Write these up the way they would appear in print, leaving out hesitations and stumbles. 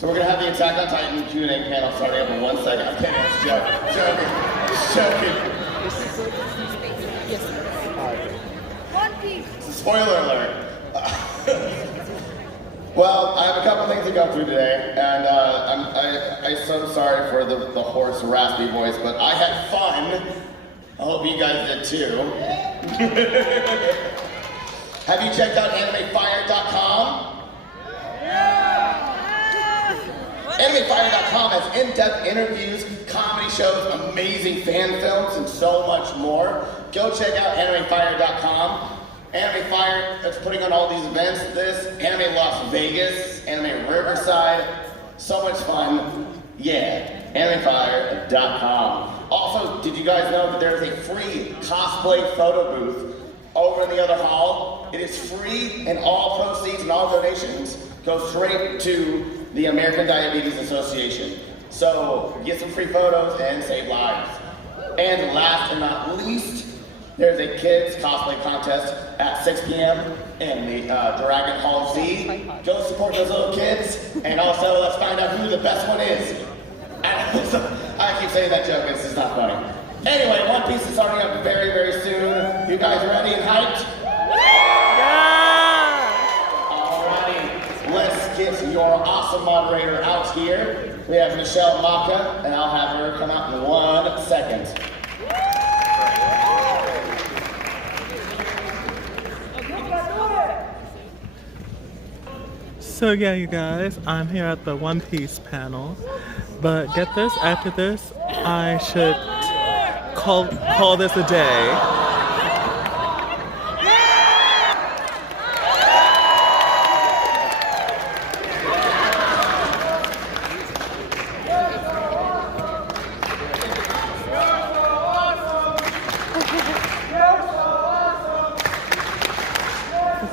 So we're gonna have the Attack on Titan Q&A panel starting up in 1 second. I'm kidding, it's joking. Yes. One Piece. Spoiler alert. Well, I have a couple things to go through today, and I'm so sorry for the hoarse, raspy voice, but I had fun. I hope you guys did too. Have you checked out AnimeFire.com? AnimeFire.com has in-depth interviews, comedy shows, amazing fan films, and so much more. Go check out AnimeFire.com. Anime Fire is putting on all these events. This, Anime Las Vegas, Anime Riverside, so much fun. Yeah, AnimeFire.com. Also, did you guys know that there's a free cosplay photo booth over in the other hall? It is free, and all proceeds and all donations go straight to the American Diabetes Association. So get some free photos and save lives. And last and not least, there's a kids cosplay contest at 6 p.m. in the Dragon Hall Z. Go support those little kids, and also let's find out who the best one is. I keep saying that joke, it's just not funny. Anyway, One Piece is starting up very, very soon. You guys ready and hyped? Let's get your awesome moderator out here. We have Michelle Maka, and I'll have her come out in 1 second. So yeah, you guys, I'm here at the One Piece panel, but get this, after this, I should call this a day.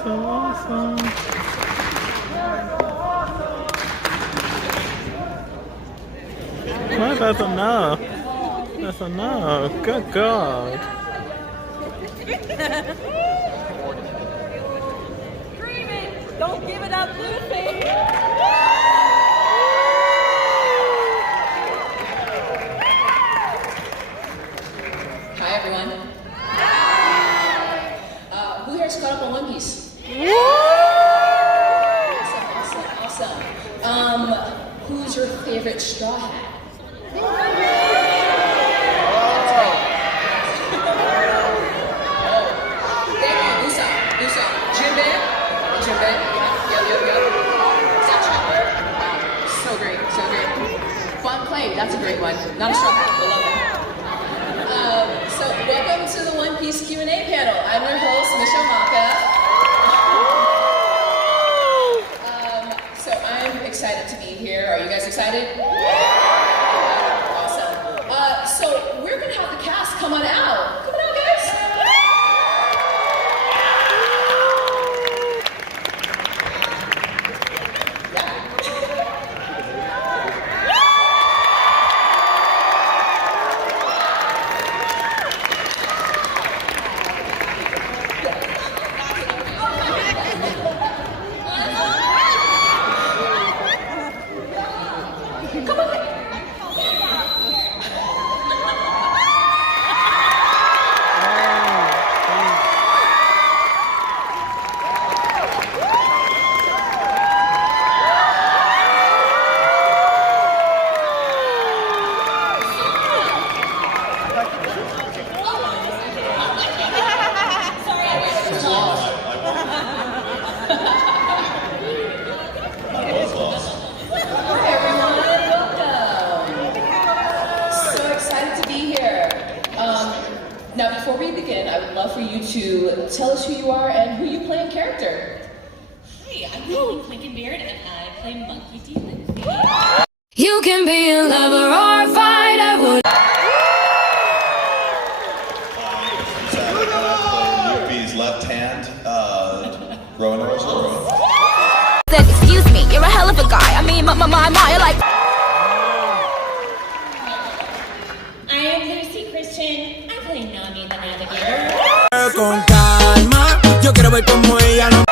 So awesome. Well, that's enough. That's enough. Good God. Dreaming. Don't give it up, Luffy. Hi, everyone. Who here's caught up on One Piece? Awesome. Who's your favorite Straw Hat? Thank you, Usopp. Jinbei. Yep. Is that Chopper? Wow, so great. Fun play, that's a great one. Not a Straw Hat, but love that. So welcome to the One Piece Q&A panel. I'm your host, Michelle Maka. So I'm excited to be here. Are you guys excited? Awesome. So we're gonna have the cast come on out. Come on out, guys. Now, before we begin, I would love for you to tell us who you are and who you play in character. Hi, I'm Helen Clinkenbeard, and I play Monkey D. Luffy. You can be a lover or a fighter. Luffy's left hand, Rowan Rose. Excuse me, you're a hell of a guy. I mean, my, you're like. I am Lucy Christian. I play Nami the Navigator. Con calma, yo quiero ver cómo ella no.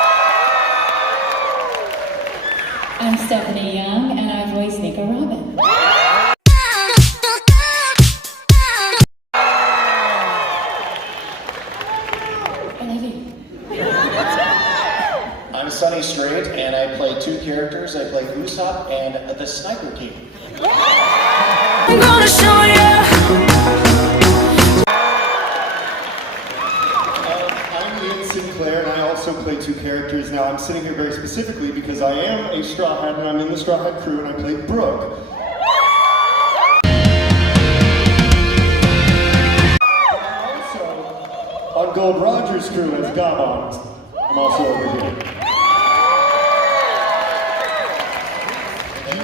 I'm Stephanie Young, and I voice Nico Robin. I love you. I'm Sonny Strait, and I play two characters. I play Usopp and the Sniper King. I'm gonna show you. I'm Ian Sinclair, and I also play two characters. Now, I'm sitting here very specifically because I am a Straw Hat, and I'm in the Straw Hat crew, and I play Brooke. On Gold Roger's crew as Gabon. I'm also over here.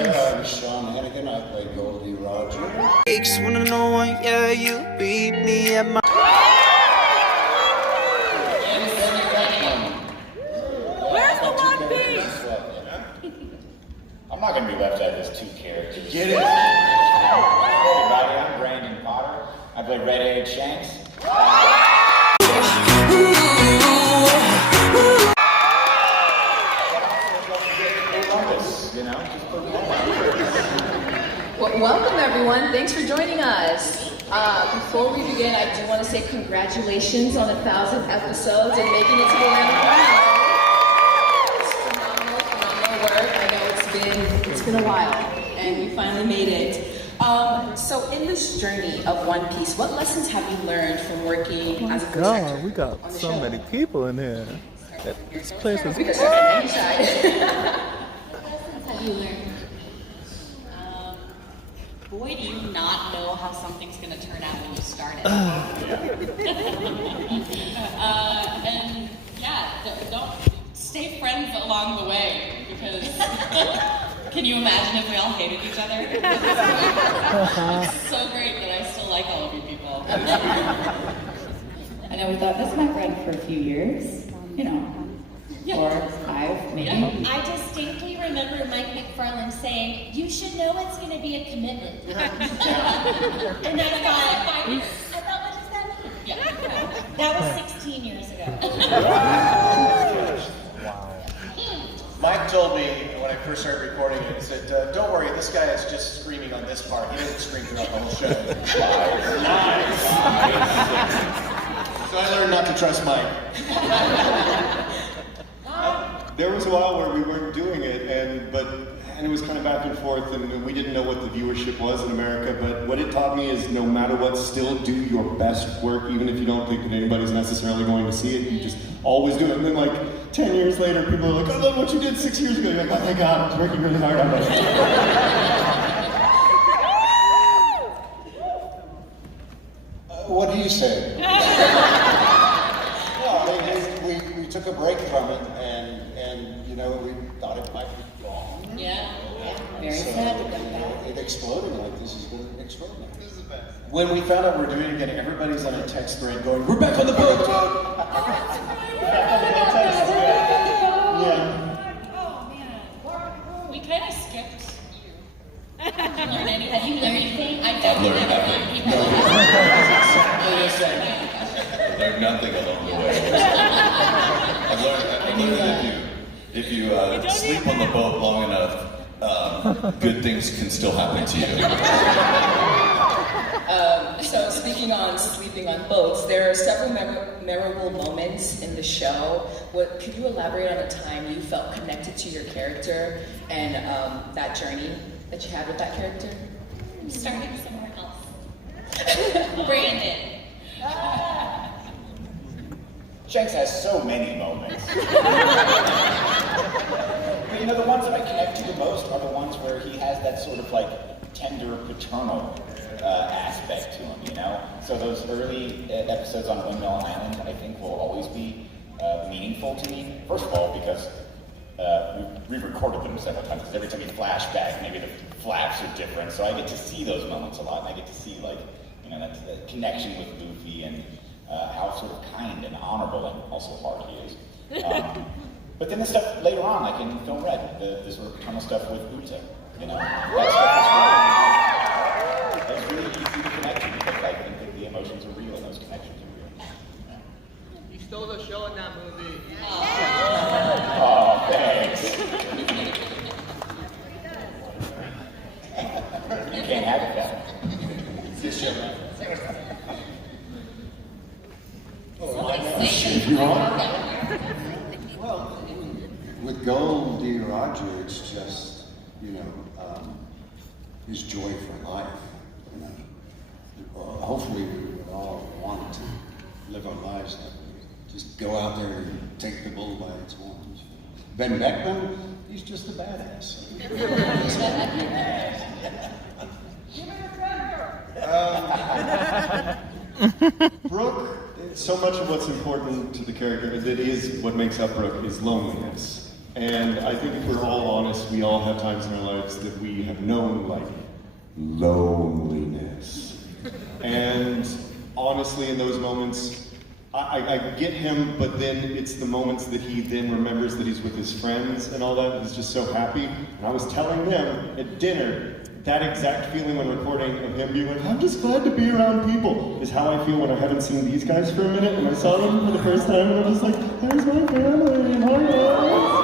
I'm Sean Hannigan. I play Goldie Roger. Wanna know why? Yeah, you beat me at my. Where's the One Piece? I'm not going to be left out of this two characters. Get it? Hey everybody, I'm Brandon Potter. I play Red-Headed Shanks. Well, welcome everyone. Thanks for joining us. Before we begin, I do want to say congratulations on 1,000 episodes and making it to the end of the round. It's phenomenal work. I know it's been a while, and we finally made it. So in this journey of One Piece, what lessons have you learned from working as a voice actor? God, we got on the so show? many people in here. This place is Because you're on the side. What have you learned? Boy, do you not know how something's going to turn out when you start it. And yeah, don't stay friends along the way, because can you imagine if we all hated each other? It's so great that I still like all of you people. I know we thought this might run for a few years, you know, or 5 maybe. I distinctly remember Mike McFarlane saying, "You should know it's going to be a commitment." And I thought, what does that mean? Yeah. That was 16 years ago. Mike told me when I first started recording it, he said, don't worry, this guy is just screaming on this part. He doesn't scream throughout the whole show. Lies. So I learned not to trust Mike. There was a while where we weren't doing it, and it was kind of back and forth, and we didn't know what the viewership was in America, but what it taught me is no matter what, still do your best work, even if you don't think that anybody's necessarily going to see it, you just always do it. And then like 10 years later, people are like, I love what you did 6 years ago. You're like, oh my God, I was working really hard on it. What do you say? We took a break from it, and you know, we thought it might be gone. Yeah. Very sad to come back. It exploded like this has been extraordinary. This is the best. When we found out we're doing it again, everybody's on a text thread going, "We're back on the boat!" We kind of skipped you. Did you learn anything? Have you learned anything? I've learned nothing. No. I've learned nothing along the way. I've learned that if you sleep on the boat long enough, good things can still happen to you. So speaking on sleeping on boats, there are several memorable moments in the show. Could you elaborate on a time you felt connected to your character and that journey that you had with that character? I'm starting somewhere else. Brandon. Shanks has so many moments. But you know, the ones that I connect to the most are the ones where he has that sort of like tender paternal aspect to him, you know? So those early episodes on Windmill Island, I think, will always be meaningful to me. First of all, because we recorded them several times, because every time you flash back, maybe the flaps are different, so I get to see those moments a lot, and I get to see, like, you know, that connection with Luffy and how sort of kind and honorable and also hard he is. But then the stuff later on, like in Film Red, the sort of paternal stuff with Uta, you know, that's really easy to connect to because I think that the emotions are real and those connections are real. You stole the show in that movie. Oh, thanks. his joy for life. Hopefully we would all want to live our lives that way. Just go out there and take the bull by its horns. Ben Beckman, he's just a badass. Brooke, so much of what's important to the character, that is what makes up Brooke, is loneliness. And I think if we're all honest, we all have times in our lives that we have known, like, loneliness. And honestly, in those moments, I get him, but then it's the moments that he then remembers that he's with his friends and all that. He's just so happy. And I was telling them at dinner, that exact feeling when recording of him being like, I'm just glad to be around people, is how I feel when I haven't seen these guys for a minute and I saw them for the first time and I'm just like, there's my family, hi guys.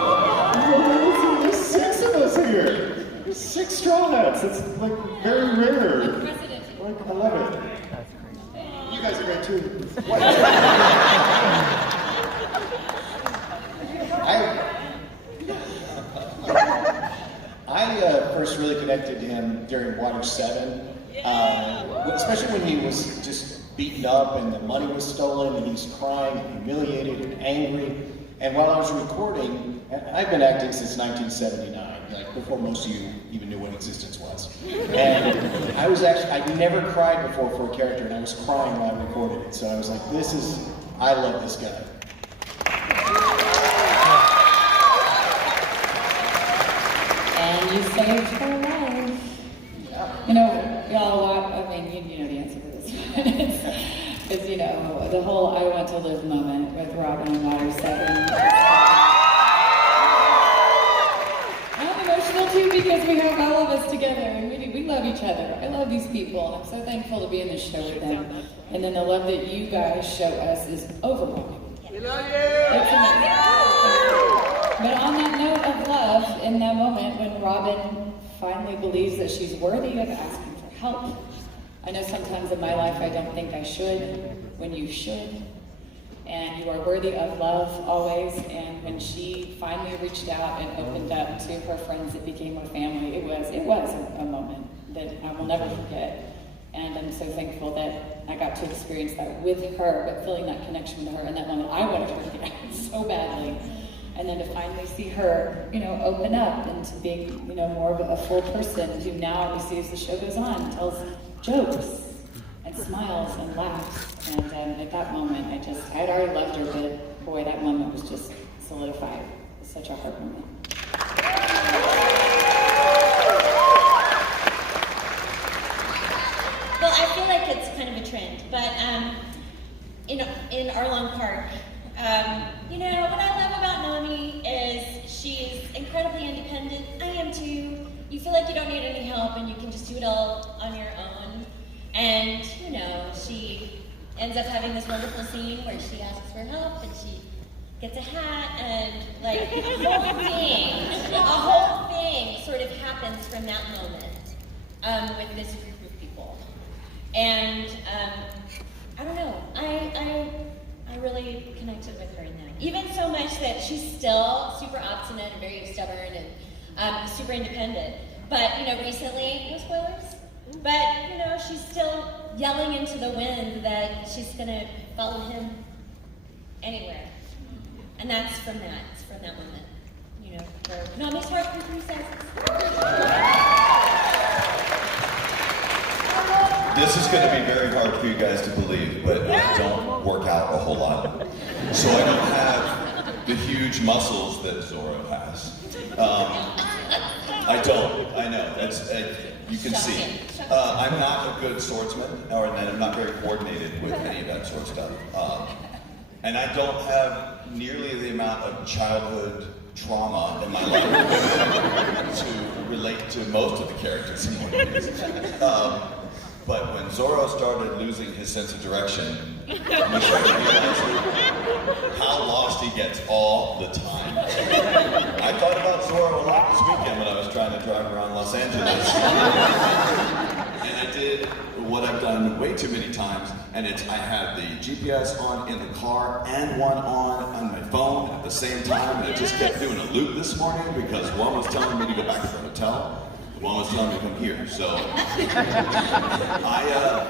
There's 6 of us here. There's 6 straw hats. It's like very rare. Like, I love it. You guys are great too. I first really connected to him during Water 7, especially when he was just beaten up and the money was stolen and he's crying and humiliated and angry. And while I was recording, I've been acting since 1979, like before most of you even knew what existence was. And I never cried before for a character, and I was crying while I recorded it. So I was like, I love this guy. And you saved her life. You know, y'all, I mean, you know the answer to this. Because, you know, the whole I want to live moment with Robin and Water 7. I'm emotional too because we have all of us together and we love each other. I love these people and I'm so thankful to be in the show with them. And then the love that you guys show us is overwhelming. We love you! It's amazing. But on that note of love, in that moment when Robin finally believes that she's worthy of asking for help, I know sometimes in my life I don't think I should, when you should. And you are worthy of love always. And when she finally reached out and opened up to her friends that became her family, it was a moment that I will never forget. And I'm so thankful that I got to experience that with her, but feeling that connection with her in that moment. I wanted her to get out so badly. And then to finally see her, you know, open up into being, you know, more of a full person who now we see as the show goes on tells jokes and smiles and laughs. And at that moment, I had already loved her, but boy, that moment was just solidified. It was such a heart moment. Well, I feel like it's kind of a trend, but in Arlong Park, you know, what I love about Nami is she's incredibly independent. I am too. You feel like you don't need any help and you can just do it all on your own. And, you know, she ends up having this wonderful scene where she asks for help and she gets a hat and, like, a whole thing sort of happens from that moment with this group of people. And, I don't know, I really connected with her in that. Even so much that she's still super obstinate and very stubborn and super independent. But, you know, recently, no spoilers, but, you know, she's still yelling into the wind that she's gonna follow him anywhere. And that's from that, it's from that moment. You know, for Nami's heart for 3 seconds. This is going to be very hard for you guys to believe, but I don't work out a whole lot. So I don't have the huge muscles that Zorro has. I don't, I know, you can see. I'm not a good swordsman, and I'm not very coordinated with any of that sort of stuff. And I don't have nearly the amount of childhood trauma in my life to relate to most of the characters in one of these. But when Zorro started losing his sense of direction, we started realizing how lost he gets all the time. I thought about Zorro a lot this weekend when I was trying to drive around Los Angeles. And I did what I've done way too many times, and it's I had the GPS on in the car and one on my phone at the same time, and it just kept doing a loop this morning because one was telling me to go back to the hotel, one was telling me to come here. So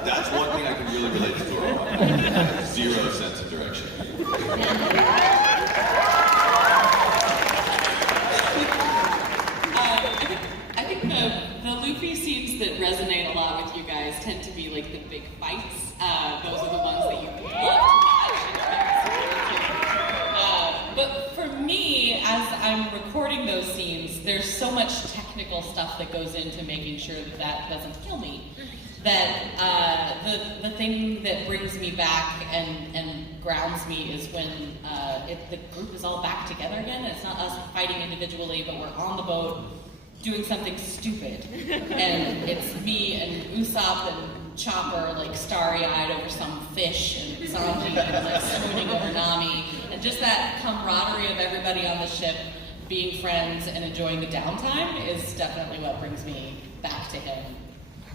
that's one thing I can really relate to Zoro on. Zero sense of direction. I think the Luffy scenes that resonate a lot with you guys tend to be like the big fights. Those are the ones that you love to watch. But for me, as I'm recording those scenes, there's so much technical stuff that goes into making sure that that doesn't kill me. That the thing that brings me back and grounds me is when the group is all back together again. It's not us fighting individually, but we're on the boat doing something stupid. And it's me and Usopp and Chopper like starry-eyed over some fish, and Sanji like swooning over Nami. And just that camaraderie of everybody on the ship being friends and enjoying the downtime is definitely what brings me back to him.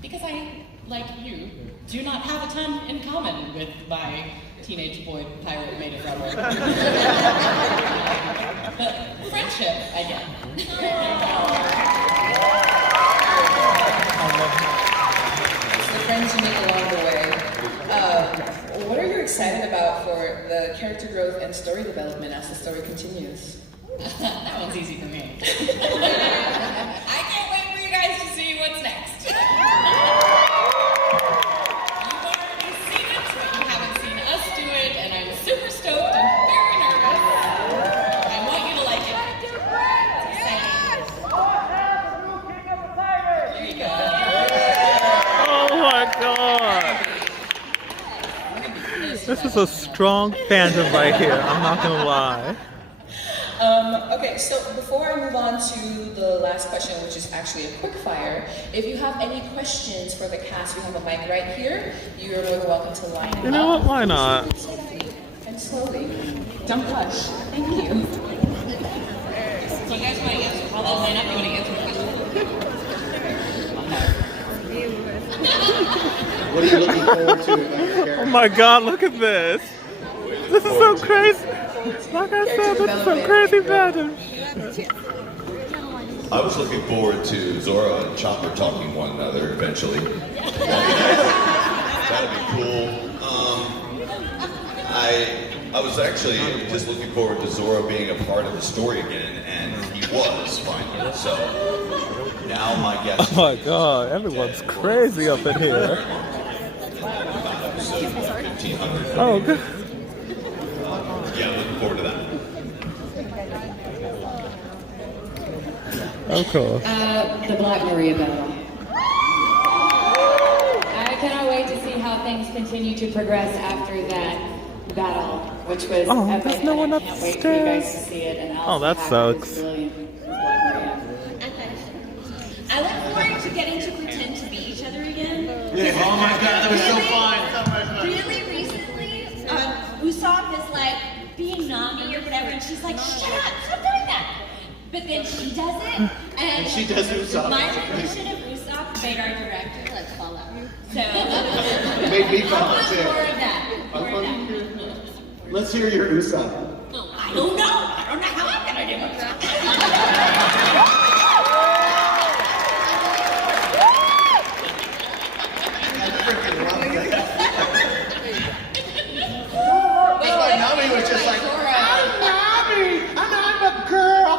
Because I, like you, do not have a ton in common with my teenage boy pirate made of rubber. But friendship, I get. It's the friends you make along the way. What are you excited about for the character growth and story development as the story continues? That one's easy for me. I can't wait for you guys to see what's next. You've already seen it, but you haven't seen us do it, and I'm super stoked and very nervous. I want you to like it. There you go. Oh my god! This is a strong fandom right here, I'm not gonna lie. Okay, so before I move on to the last question, which is actually a quick fire, if you have any questions for the cast, we have a mic right here. You are more than welcome to line up. You know what, why not? And slowly. Don't rush. Thank you. So you guys want to answer? While they line up, you want to answer the question? What are you looking forward to about your character? Oh my god, look at this! This is so crazy! Like I said, this is some crazy fandom. I was looking forward to Zoro and Chopper talking one another eventually. That'd be cool. I was actually just looking forward to Zoro being a part of the story again, and he was finally. So now my guess. Oh my god, everyone's crazy up in here. Episode 1500. Oh, good. Yeah, I'm looking forward to that. Oh, cool. The Black Maria battle. I cannot wait to see how things continue to progress after that battle, which was epic. There's no one I can't wait for you guys to see it. And oh, that sucks. I look forward to getting to pretend to be each other again. Yeah. Oh my god, that was so fun. Really recently, Usopp is like being Nami or whatever, and she's like, shut up, stop doing that. But then she does it, and she does Usopp. My rendition of Usopp made our director like fall out. So It made me fall out too. more of that. More of that. Let's hear your Usopp. I don't know. I don't know how I'm gonna do it. Nami was just like, I'm Nami, and I'm a girl.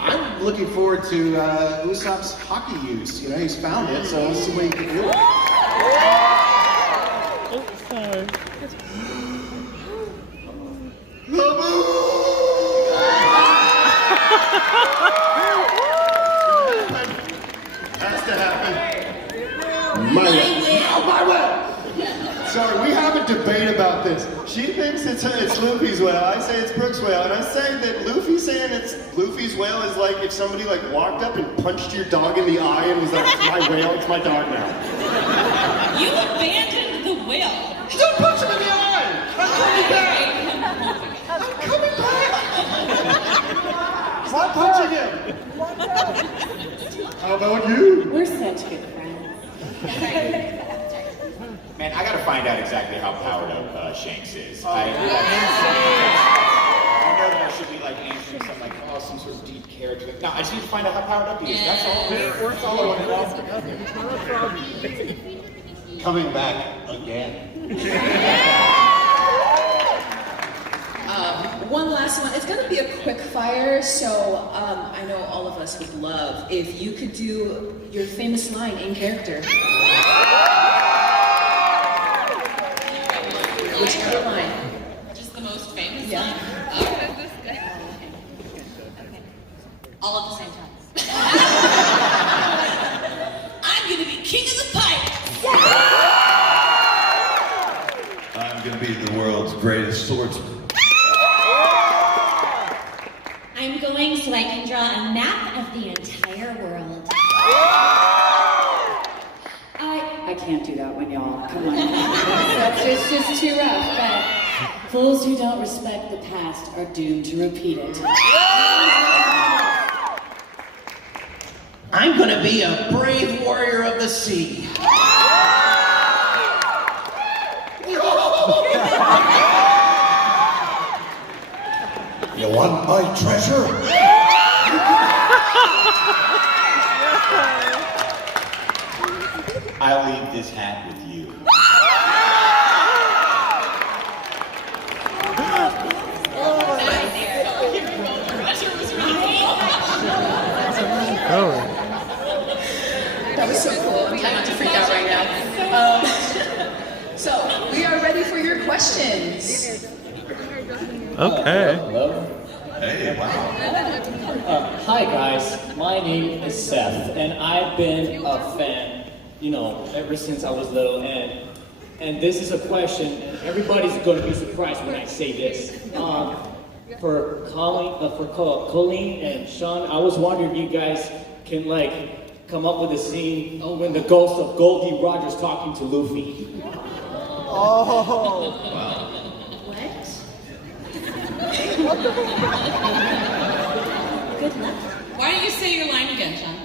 I'm looking forward to Usopp's hockey use. You know, he's found it, so let's see what he can do. Oh, sorry. Has to happen. My way. Sorry, we have a debate about this. She thinks it's Luffy's whale. I say it's Brooke's whale, and I say that Luffy saying it's Luffy's whale is like if somebody like walked up and punched your dog in the eye and was like, "It's my whale, it's my dog now." You abandoned the whale. Don't punch him in the eye. I'm coming back. I'm coming back. about you? We're such good friends. Man, I gotta find out exactly how powered up Shanks is. I know that I should be like answering something like, oh, some sort of deep character. No, I just need to find out how powered up he is. That's all. That's all I want to know. Coming back again. One last one. It's going to be a quick fire, so I know all of us would love if you could do your famous line in character. Whichever line. Just the most famous Yeah. line? All at the same time. I'm gonna be king of the pirates! I'm gonna be the world's greatest swordsman. I'm going so I can draw a map of the entire world. I can't do that one, y'all. Come on. It's just too rough. But fools who don't respect the past are doomed to repeat it. I'm gonna be a brave warrior of the sea. You want my treasure? I'll leave this hat with you. That was so cool. I'm trying not to freak out right now. So, we are ready for your questions. Okay. Hello. Hey, wow. Hi guys, my name is Seth, and I've been a fan, ever since I was little. And this is a question, and everybody's going to be surprised when I say this. For Colleen and Sean, I was wondering if you guys can come up with a scene when the ghost of Goldie Rogers talking to Luffy. Oh. Wow. Good luck. Why don't you say your line again, Sean?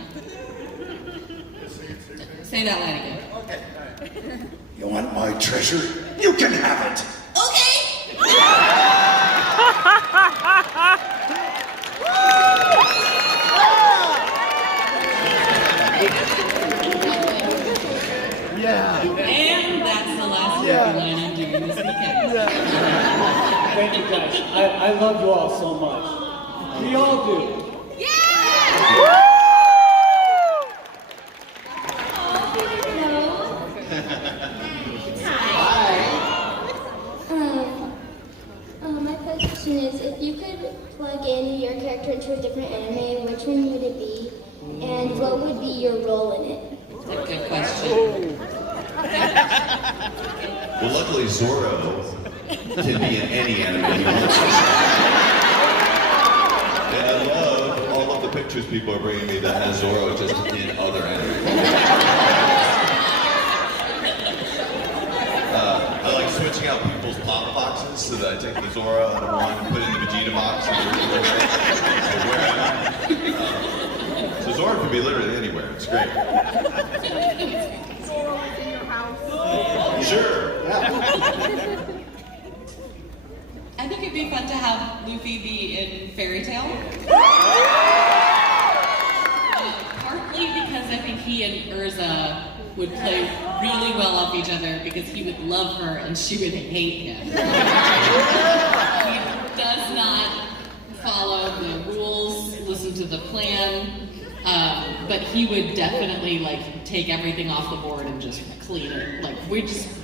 Say that line again. You want my treasure? You can have it. Yeah. And that's the last movie line I'm doing this weekend. Thank you guys. I love you all so much. We all do. My question is, if you could plug in your character into a different anime, which one would it be? And what would be your role in it? Good question. Well, luckily Zorro can be in any anime he wants. And I love all of the pictures people are bringing me that has Zorro just in other anime. I like switching out people's pop boxes so that I take the Zorro out of one and put it in the Vegeta box. So Zorro can be literally anywhere. It's great. Zorro is in your house. Sure. I think it'd be fun to have Luffy be in Fairy Tail. Partly because I think he and Urza would play really well off each other because he would love her and she would hate him. He does not follow the rules, listen to the plan, but he would definitely take everything off the board and just clean it.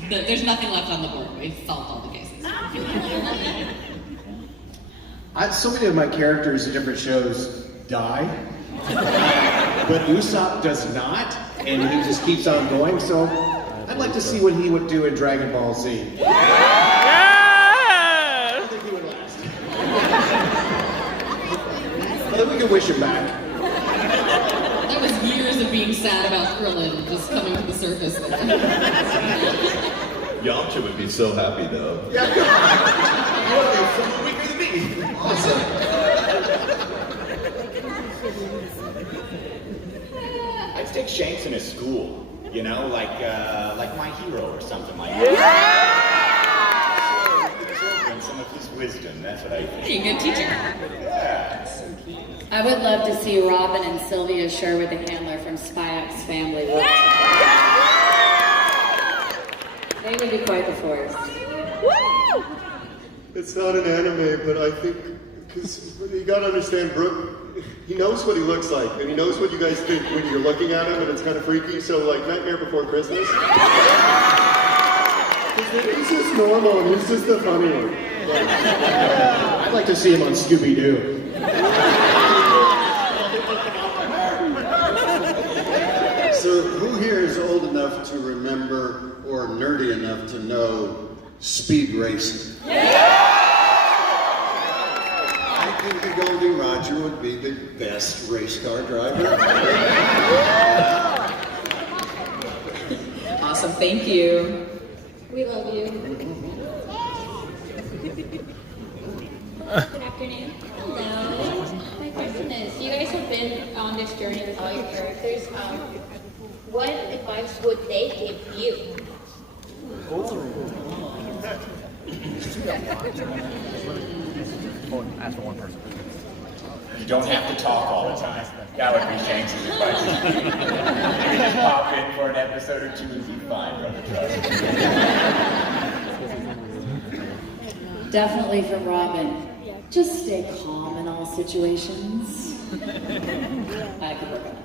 There's nothing left on the board. We've solved all the cases. So many of my characters in different shows die, but Usopp does not, and he just keeps on going. So I'd like to see what he would do in Dragon Ball Z. I don't think he would last. But then we can wish him back. That was years of being sad about Krillin just coming to the surface. Yamcha would be so happy though. Yeah. You're someone weaker than me. Awesome. Shanks in a school, you know, like My Hero or something like that. Children some of his wisdom, that's what I think. You're a good teacher. Yeah. I would love to see Robin and Sylvia Sherwood, the handler from Spy X Family. They would be quite the force. It's not an anime, but I think, because you gotta understand, Brooke, he knows what he looks like, and he knows what you guys think when you're looking at him, and it's kind of freaky, so like Nightmare Before Christmas. He's just normal, and he's just the funny one. I'd like to see him on Scooby-Doo. So who here is old enough to remember or nerdy enough to know speed racing? I think the Goldie Roger would be the best race car driver. Awesome, thank you. We love you. Good afternoon. Hello. My question is, you guys have been on this journey with all your characters. What advice would they give you? Ask for one person. You don't have to talk all the time. That would be Shanks' advice. You can just pop in for an episode or two and be fine, brother. Definitely from Robin. Just stay calm in all situations. I could work on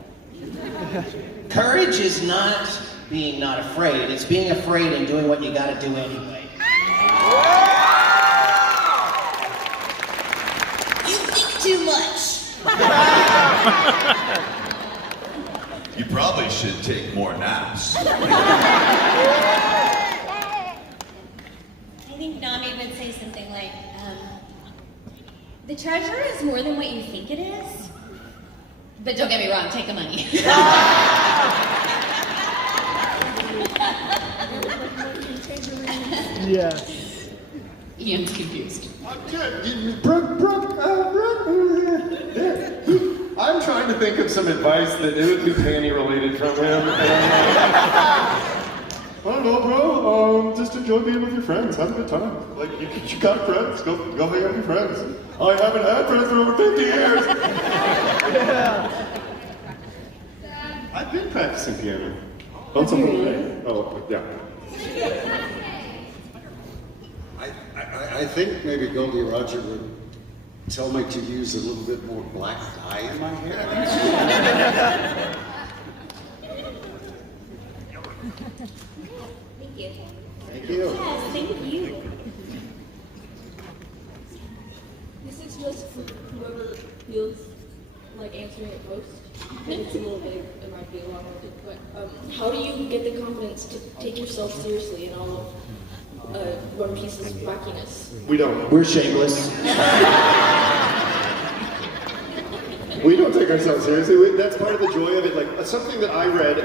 it. Courage is not being not afraid. It's being afraid and doing what you gotta do anyway. You think too much. You probably should take more naps. I think Nami would say something like, the treasure is more than what you think it is. But don't get me wrong, take the money. Yes. Ian's confused. Brooke. I'm trying to think of some advice that isn't panty related from him. I don't know, bro. Just enjoy being with your friends. Have a good time. Like, you got friends. Go hang out with your friends. I haven't had friends for over 50 years. Yeah. I've been practicing piano. On some way. Oh, yeah. I think maybe Goldie Roger would tell me to use a little bit more black dye in my hair. Thank you. Thank you. Yes, thank you. This is just for whoever feels like answering it most. And it's a little big, it might be a long-winded, but how do you get the confidence to take yourself seriously in all of One Piece's wackiness? We don't. We're shameless. We don't take ourselves seriously. That's part of the joy of it. Like something that I read,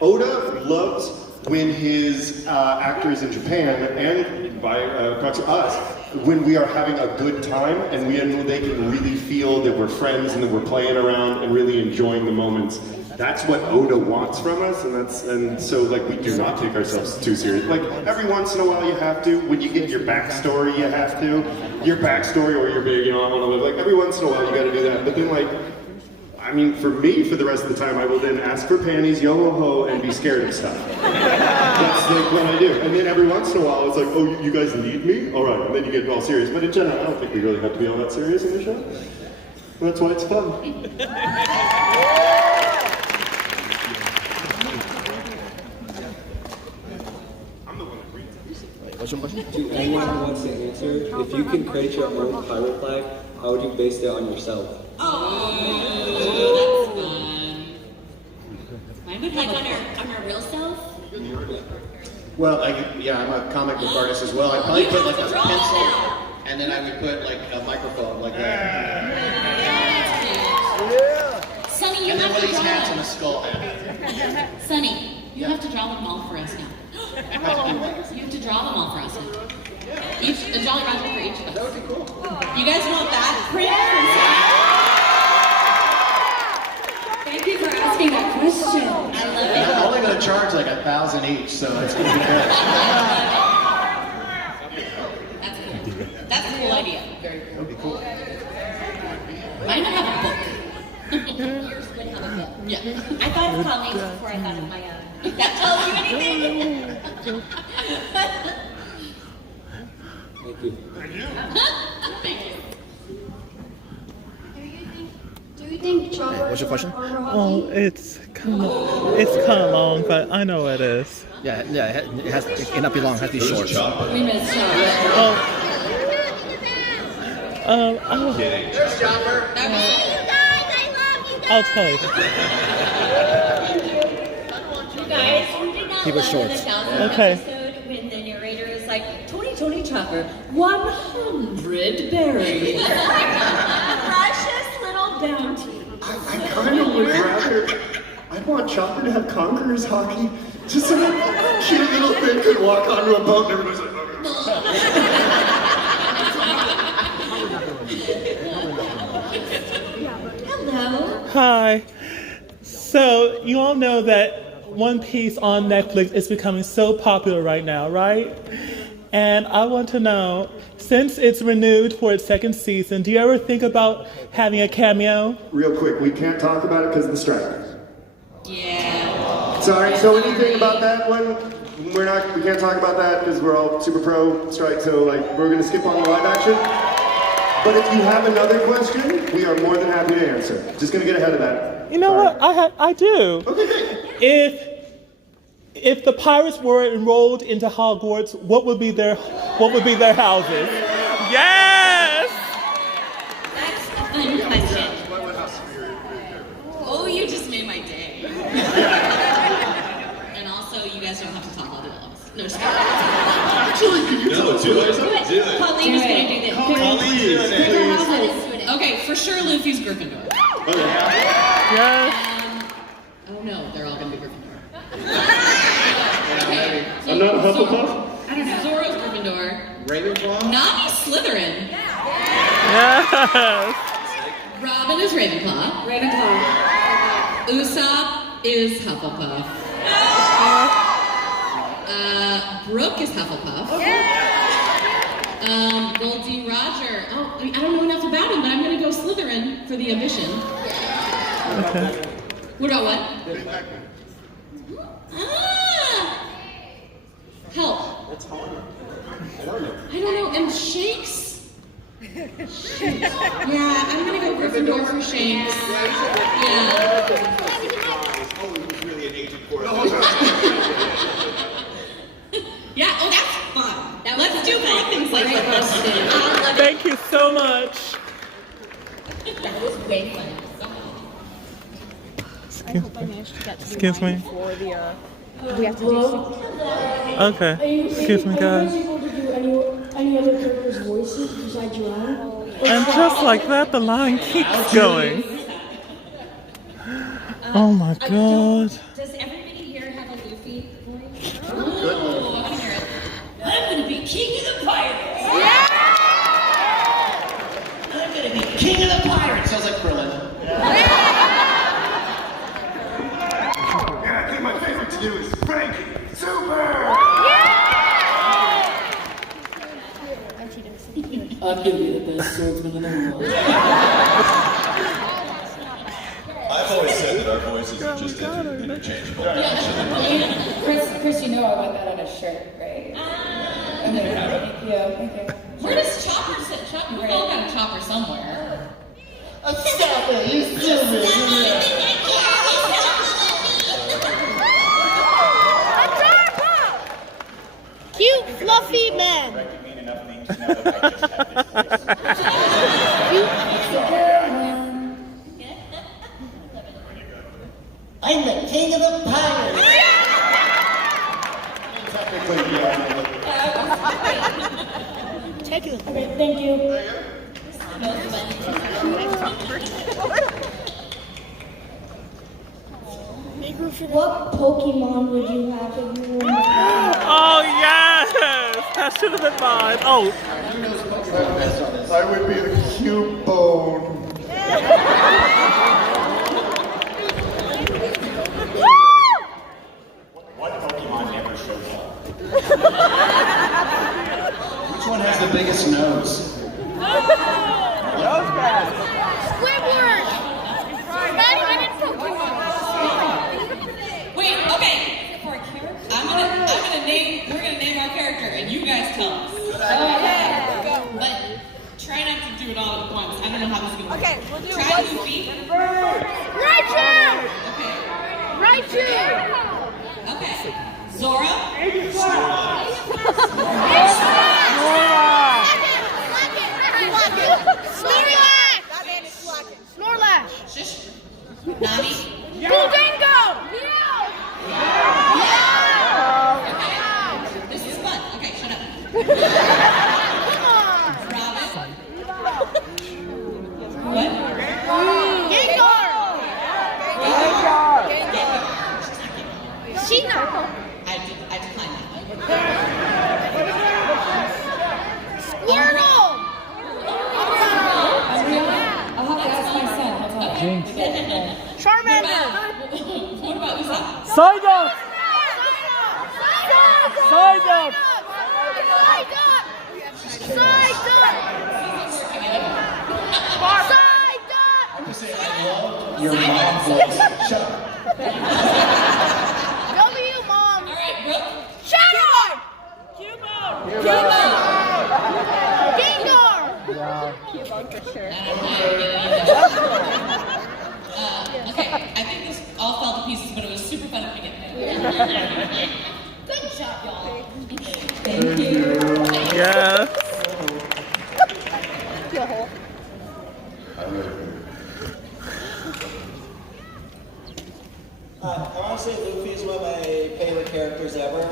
Oda loves when his actors in Japan and by proxy us, when we are having a good time and they can really feel that we're friends and that we're playing around and really enjoying the moments. That's what Oda wants from us, and so like we do not take ourselves too seriously. Like every once in a while you have to. When you get your backstory, you have to. Your backstory or your big, I want to live. Like every once in a while you got to do that. But then like, I mean, for me, for the rest of the time, I will then ask for panties, yo ho ho, and be scared of stuff. That's like what I do. And then every once in a while it's like, oh, you guys need me? All right, and then you get all serious. But in general, I don't think we really have to be all that serious in the show. That's why it's fun. To anyone who wants to answer, if you can create your own pirate flag, how would you base it on yourself? Oh, that's fun. Mine would Like have on our real self? Well, I'm a comic book artist as well. I'd probably put like a pencil, and then I would put like a microphone like that. Sonny, you And then have one of to these draw hats them. and a skull hat. Sonny, you have to draw them all for us now. You have to draw them all for us now. Each, a Jolly Roger for each of us. That would be cool. You guys want that print? Thank you for asking that question. question. I'm only going to charge like 1,000 each, so it's going to be good. That's cool. That's a cool idea. Very cool. That'd be cool. Mine would have a book. Yours would have a book. Yeah. I thought of Colleen's before I thought of my own. If that tells you anything. Thank you. Thank you. Do you think choppers What's your question? are a Oh, hobby? it's kind of long, but I know it is. Yeah, it cannot be long, it has to be short. We missed Chopper. There's Chopper. I'll tell you. You guys, who did not Keep it love short. the 1000th Okay. episode when the narrator is like, Tony Chopper, 100 berries. Precious little bounty. I kind of would rather. I want Chopper to have Conqueror's hockey. Just so that cute little thing could walk onto a boat and everybody's like, Hello. Hi. So, you all know that One Piece on Netflix is becoming so popular right now, right? And I want to know, since it's renewed for its second season, do you ever think about having a cameo? real quick, we can't talk about it because of the strike. Yeah. Sorry, so anything about that one? We can't talk about that because we're all super pro strike, so like we're gonna skip on the live action. But if you have another question, we are more than happy to answer. Just gonna get ahead of that. You know what? I do. Okay, great. If the pirates were enrolled into Hogwarts, what would be their houses? Yes! That's a fun question. Oh, you just made my day. And also, you guys don't have to talk all the all of us. No, just kidding. No, do it. Do it. Colleen is going to do this. Please. Okay, for sure Luffy's Gryffindor. Yes. Oh no, they're all gonna be Gryffindor. I'm not a Hufflepuff. I don't know. Zoro's Gryffindor. Ravenclaw? Nami's Slytherin. Yes. Robin is Ravenclaw. Usopp is Hufflepuff. Brooke is Hufflepuff. Goldie Roger. Oh, I don't know enough about him, but I'm gonna go Slytherin for the audition. Okay. What about what? Help. That's hard. I don't know. And Shanks? Yeah, I'm gonna go Gryffindor for Shanks. Yeah. Oh, he was really an agent for us. Yeah, oh, that's fun. Let's do more things like this. Thank you so much. That was way fun. Excuse me. We have to do Okay. Excuse me, guys. able to do any other character's voices besides your own? And just like that, the line keeps going. Oh my God. Does everybody here have a Luffy voice? Oh, I want to hear it. I'm going to be king of the pirates. I'm gonna be king of the pirates. Sounds like Krillin. Yeah, I think my favorite to do is Frankie. Super! I'm gonna be the best swordsman in the world. I've always said that our voices are just interchangeable. Chris, you know I want that on a shirt, right? Okay, thank you. Where does Chopper sit? We've all got a Chopper somewhere. Stop it, you stupid! Cute, fluffy man. Recommend enough names to know that I just had this I'm the king of the pirates! Technically, Take it. Okay, thank you. What Pokemon would you have if you were in the Oh yes! That should have been mine. Oh. I would be the Cubone. has the biggest nose? Squidward! Wait, okay. We're gonna name our character, and you guys tell us. Okay. But try not to do it all at once. I don't know how this is gonna work. Okay, we'll do Try one. Luffy. Raichu! Okay. Raichu! Okay. Zora. Snorlax! Snorlax! Shish. Nami. Guldengo! This is fun. Okay, shut up. Robin. What? Gengar! Sheena! I decline that. Squirtle! I'll have to ask my son. Charmander! What about Usopp? Psyduck! Psyduck! Your mom voice. Shut up. W, Mom! All right, Brooke. Shadow! Gengar! Cubone for sure. Okay, I think this all fell to pieces, but it was super fun at the beginning. Good job, y'all. Thank you. Yeah. I want to say Luffy is one of my favorite characters ever.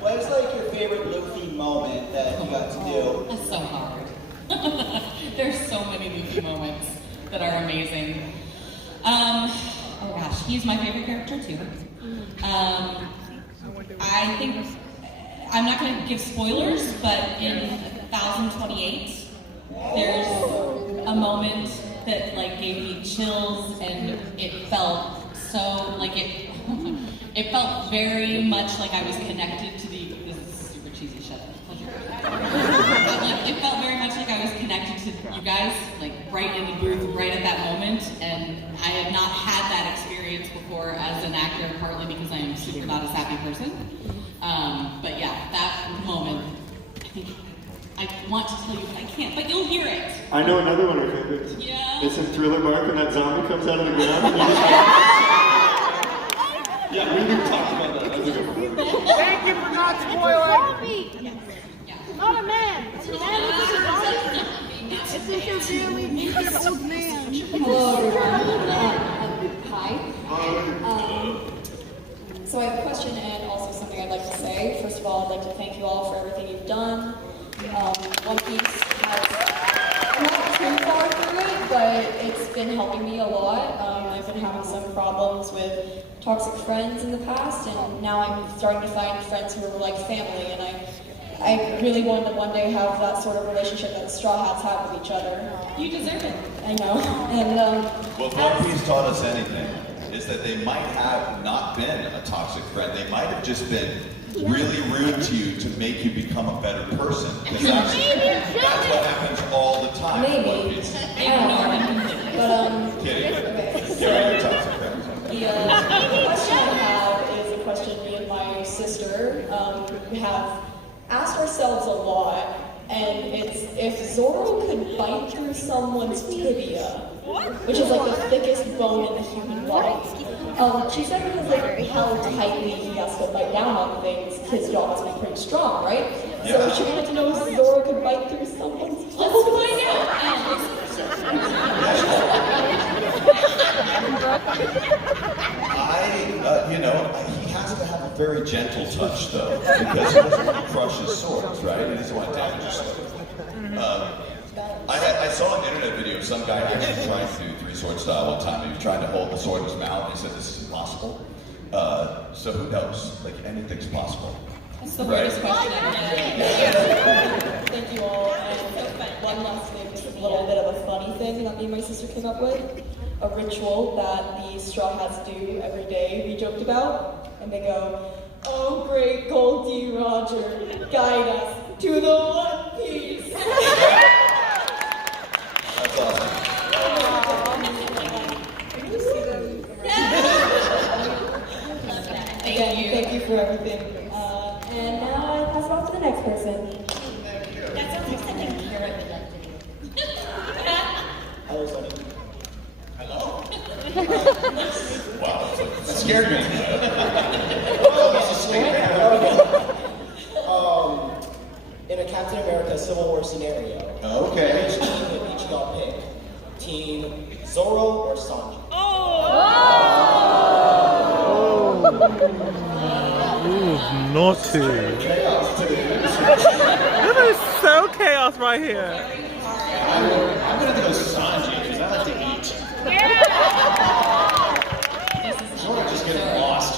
What is like your favorite Luffy moment that you got to do? That's so hard. There's so many Luffy moments that are amazing. Oh gosh, he's my favorite character too. I think I'm not going to give spoilers, but in 1028, there's a moment that like gave me chills, and it felt so like it. It felt very much like I was connected to the. This is super cheesy. Shut up. It felt very much like I was connected to you guys, like right in the booth, right at that moment, and I have not had that experience before as an actor, partly because I am super not a sappy person. But yeah, that moment, I think I want to tell you, but I can't. But you'll hear it. I know another one of your favorites. Yeah. It's in Thriller Bark when that zombie comes out of the ground. And you just yeah, we talked about that. That's a good one. Thank you for not spoiling. Not a man. It's a man with a zombie. It's a severely old man. Hello, everyone. Hi. So I have a question and also something I'd like to say. First of all, I'd like to thank you all for everything you've done. One Piece has not too far through it, but it's been helping me a lot. I've been having some problems with toxic friends in the past, and now I'm starting to find friends who are like family, and I really want to one day have that sort of relationship that Straw Hats have with each other. You deserve it. I know. And Well, if One Piece taught us anything, is that they might have not been a toxic friend. They might have just been really rude to you to make you become a better person. Because that's what happens all the time. Maybe. In One Piece. But Kidding. okay. They're your toxic friends. The question I have is a question me and my sister have asked ourselves a lot, and it's if Zoro could bite through someone's tibia, which is like the thickest bone in the human body. She said because like how tightly he has to bite down on things, his jaw must be pretty strong, right? So she wanted to know if Zoro could bite through someone's. Let's find out. He has to have a very gentle touch, though, because he doesn't want to crush his swords, right? He doesn't want to damage his swords. I saw an internet video of some guy actually trying to do three-sword style one time. He was trying to hold the sword in his mouth, and he said, this is impossible. So who knows? Like, anything's possible. That's the weirdest question I've had. Thank you all. And one last thing, just a little bit of a funny thing that me and my sister came up with. A ritual that the Straw Hats do every day, we joked about. And they go, oh great Goldie Roger, guide us. to the One Piece. That's awesome. Thank you for everything. And now I pass it on to the next person. That sounds like something Kara would like to do. Hello, Sonny. Hello? Wow, that scared me. In a Captain America Civil War scenario, Okay. which team would each of y'all pick? Team Zoro or Sanji? Ooh, naughty. This is so chaos right here. I'm gonna go Sanji because I like to eat. Sort of just getting lost.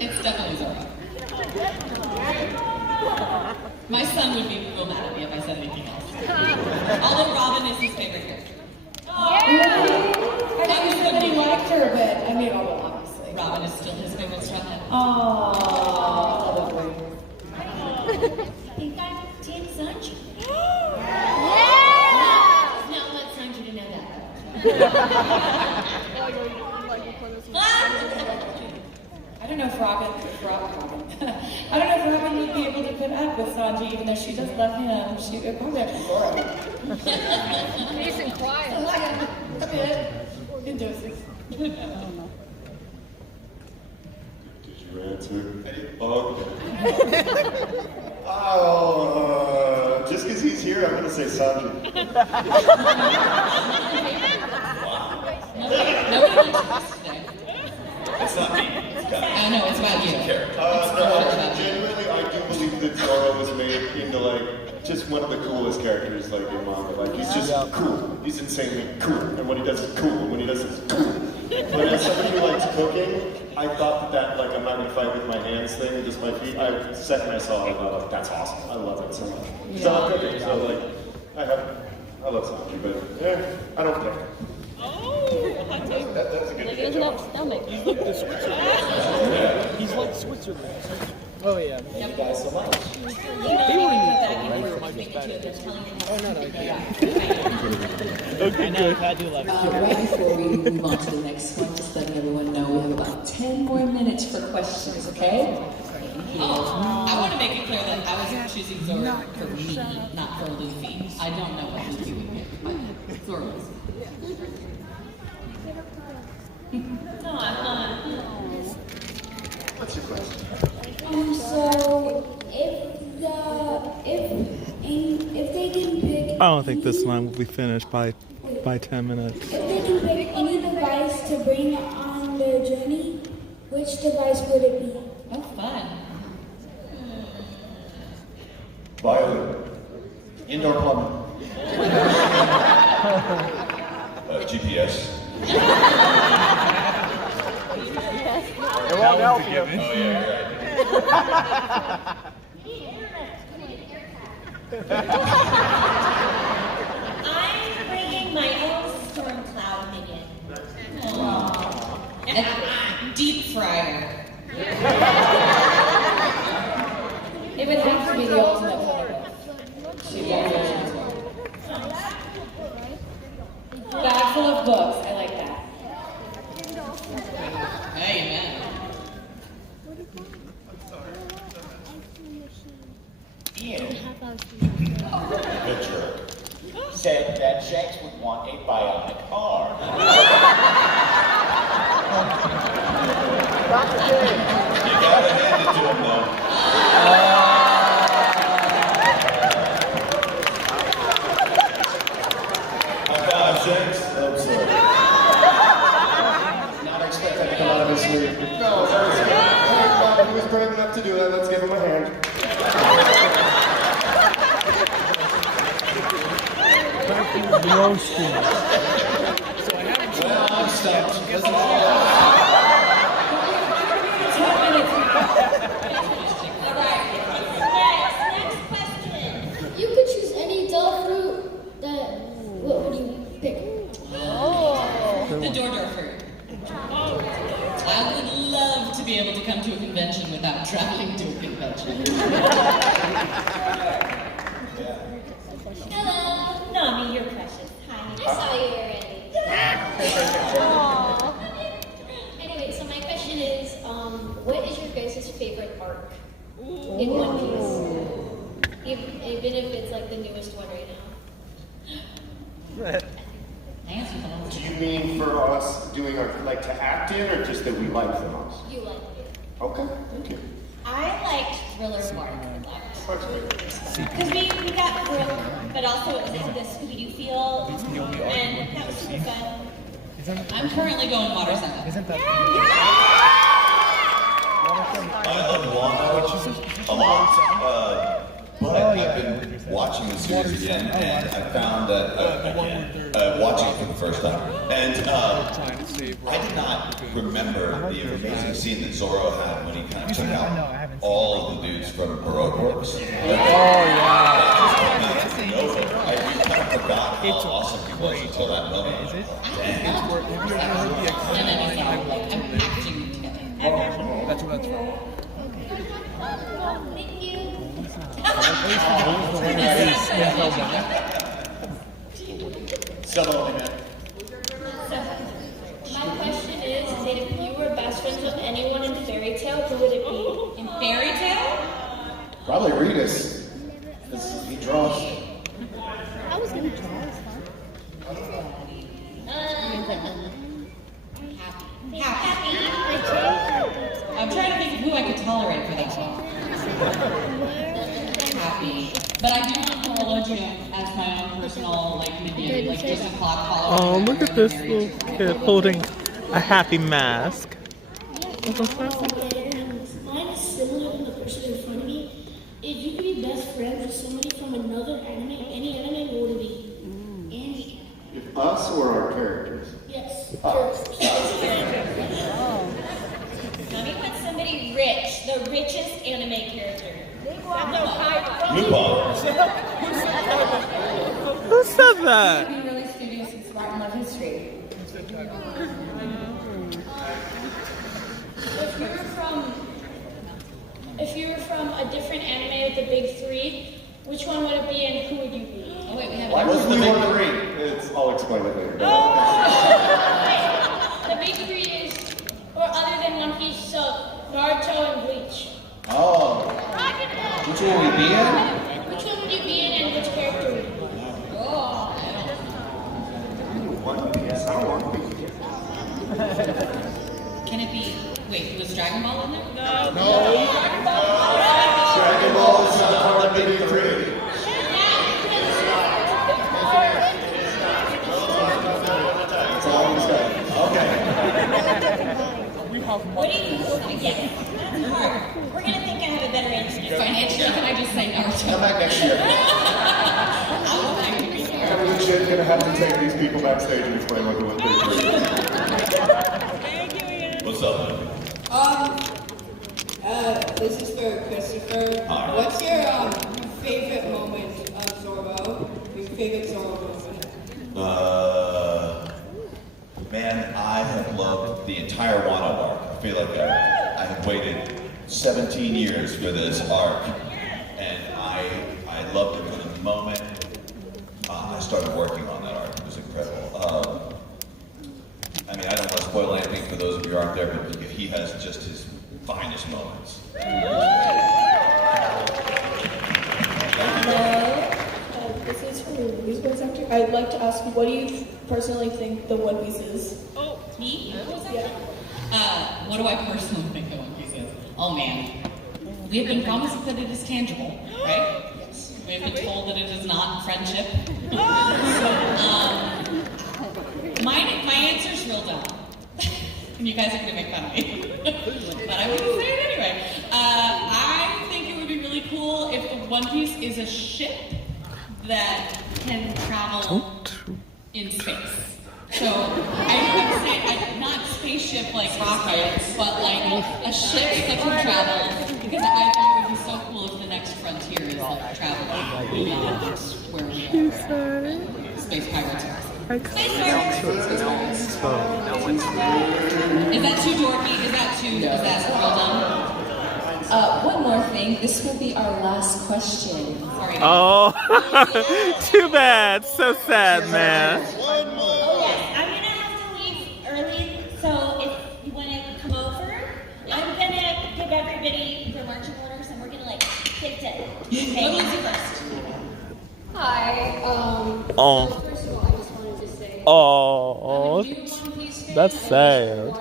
It's definitely Zoro. My son would be real mad at me if I said anything else. Although Robin is his favorite character. I never said that he liked her, but I mean, obviously. Robin is still his favorite stronghead. Aww. I think I'm Team Sanji. Now let Sanji to know that. I don't know if Robin I don't know if Robin would be able to put up with Sanji, even though she does love him. She would probably have to Zoro. Peace and quiet. A bit. In doses. Did you answer? Okay. Just because he's here, I'm going to say Sanji. Nobody mentioned this today. It's not me. I know, it's about you. Genuinely, I do believe that Zoro was made into like just one of the coolest characters like in manga. Like he's just cool. He's insanely cool, and when he does it's cool, and when he does it's cool. But as somebody who likes cooking, I thought that like I'm not gonna fight with my hands thing, just my feet. The second I saw it, I thought that's awesome. I love it so much. So I'm cooking, so like I love Sanji, but I don't pick. That's a good Like he doesn't have a stomach. He's like the Switzerland. He's like Switzerland. Oh yeah. Thank you guys so much. Okay, good. I do love it. Right before we move on to the next one, just letting everyone know we have about 10 more minutes for questions, okay? Oh, I want to make it clear that I was choosing Zoro for me, not for Luffy. I don't know what Luffy would pick, but Zoro was. No, I'm not. What's your question? So if they can pick, I don't think this line will be finished by 10 minutes. if they can pick any device to bring on their journey, which device would it be? Oh, fun. Violin. Indoor plumbing. GPS. It won't help you. Oh, yeah, I'm bringing my own storm cloud minion. And deep fryer. It would have to be the ultimate photo. She'd want versions. Bag full of books. I like that. Amen. Ian, good jerk, said that Shanks would want a bionic arm. You gotta hand it to him though. My God, Shanks. I'm sorry. Not expect that to come out of his sleeve. No, that's good. He was brave enough to do that. Let's give him a hand. Roasting. Well, I'm stumped. You could choose any dull fruit that, what would you pick? The Door fruit. I would love to be able to come to a convention without traveling to a convention. Even if it's like the newest one right now. Do you mean for us doing our, like, to act in, or just that we like the most? You like it. Okay, thank you. I liked Thriller Bark a lot. Because we got thrilled, but also it had this Scooby-Doo feel, and that was super fun. I'm currently going Water 7. I love Wano a lot, but I've been watching the series again, and I found that watching it for the first time, and I did not remember the amazing scene that Zoro had when he kind of took out all of the dudes from Baroque Works. I kind of forgot how awesome he was until that moment. That's what that's for. Thank you. My question is that if you were best friends with anyone in Fairy Tale, who would it be? In Fairy Tale? Probably Regis, because he draws. I was gonna draw. Happy. I'm trying to think of who I could tolerate for that song. Happy. But I do want Horologium as my own personal, like, minion, like, just a clock follower. Oh, look at this little kid holding a happy mask. Mine is similar to the person in front of me. If you could be best friends with somebody from another anime, any anime, what would it be? Any. If us or our characters? Yes. Let me put somebody rich, the richest anime character. Who said that? Be really studious and smart and love history. If you were from a different anime with the big three, which one would it be and who would you be? Oh wait, we have Why was the big three? I'll explain it later. The big three is, or other than One Piece, so Naruto and Bleach. Oh. Which one will we be in? Which one would you be in and which character would you be? Can it be? Wait, was Dragon Ball in there? No. Dragon Ball is not part of the big three. That's all I'm saying. Okay. What do you yes. We're gonna think I have a better answer. Financially, can I just say Naruto? Come back next year. I'm legit gonna have to take these people backstage and explain what the one big three is. What's up? This is for Christopher. What's your favorite moment of Zorro? Your favorite Zorro moment? Man, I have loved the entire Wano arc. I feel like I have waited 17 years for this arc, and I loved it from the moment I started working on that arc. It was incredible. I mean, I don't want to spoil anything for those of you who aren't there, but he has just his finest moments. This is for the News Voice Actor. I'd like to ask, what do you personally think the One Piece is? Oh, me? What do I personally think the One Piece is? Oh man. We have been promised that it is tangible, right? Yes. We have been told that it is not friendship. My answer's real dumb. And you guys are gonna make fun of me. But I'm gonna say it anyway. I think it would be really cool if the One Piece is a ship that can travel in space. So I would say not spaceship like rockets, but like a ship that can travel. Because I think it would be so cool if the next frontier is like traveling beyond where we are. Space pirates. Space pirates. Is that too dorky? Is that real dumb? One more thing. This will be our last question. Sorry. Oh, too bad. So sad, man. Oh yes, I'm gonna have to leave early, so if you wanna come over, I'm gonna give everybody their marching orders and we're gonna like kick it. Okay? What was it first? Hi. Oh. First of all, I just wanted to say. Oh, that's sad.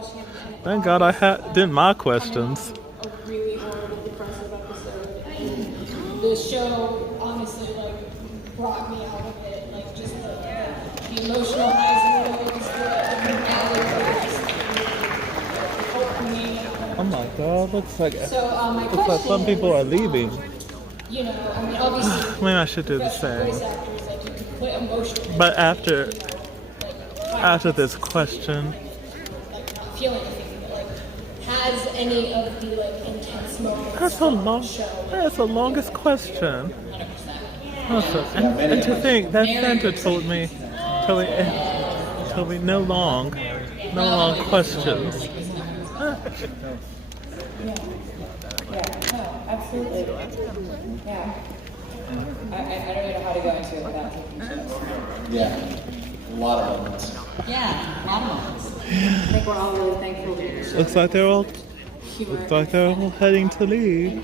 Thank God I did my questions. A really horrible, depressive episode, and the show honestly brought me out of it. Like just the emotional highs and lows, the reality helped me. Oh my God, looks like My looks like question some people are leaving. You know, I mean, obviously. Maybe I should do the professional voice same. actors, like, you can put emotion. But after this question, Feeling anything, but has any of the intense moments that's the longest question. Also, and to think that Santa told me no long questions. Yeah, absolutely. Yeah. I don't know how to go into it without taking shots. Yeah, a lot of moments. Yeah, a lot of moments. I think we're all really thankful to you. Looks like they're all heading to leave.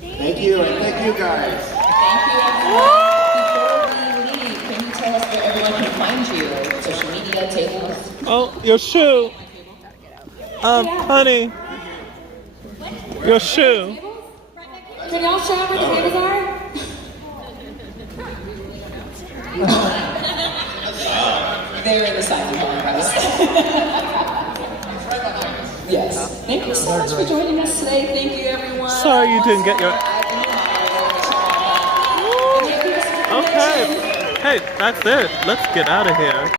Thank you, and thank you guys. Thank you, everyone. Before we leave, can you tell us where everyone can find you? Social media, tables? Oh, your shoe. Honey. Your shoe. Can y'all show where the tables are? They're in the side of the guys. Yes. Thank you so much for joining us today. Thank you, everyone. Sorry you didn't get your. Okay. Hey, that's it. Let's get out of here.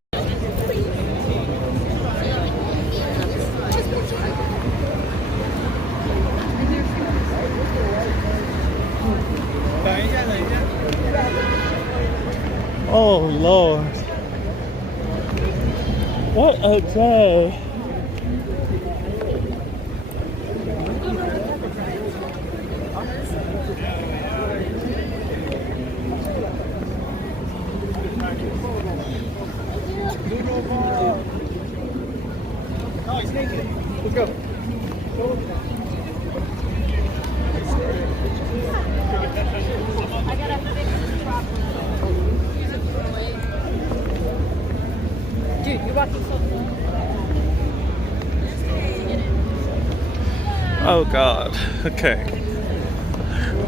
Oh Lord. What a day. Let's go. I gotta fix this properly. Dude, you're walking so slow. Oh God. Okay.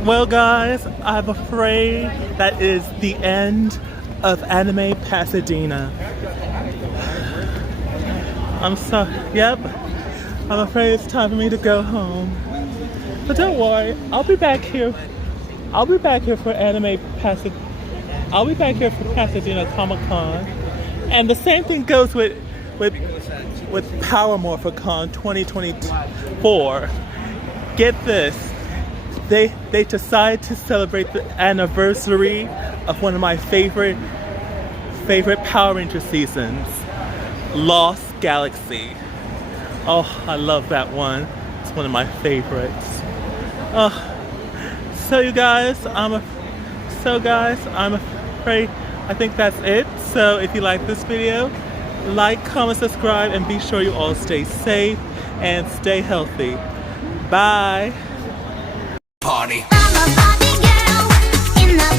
Well guys, I'm afraid that is the end of Anime Pasadena. I'm sorry. Yep. I'm afraid it's time for me to go home. But don't worry, I'll be back here. I'll be back here for I'll be back here for Pasadena Comic-Con. And the same thing goes with Power Morphicon 2024. Get this. They decided to celebrate the anniversary of one of my favorite Power Ranger seasons, Lost Galaxy. Oh, I love that one. It's one of my favorites. So guys, I'm afraid I think that's it. So if you like this video, like, comment, subscribe, and be sure you all stay safe and stay healthy. Bye. Party. I'm a Barbie girl in the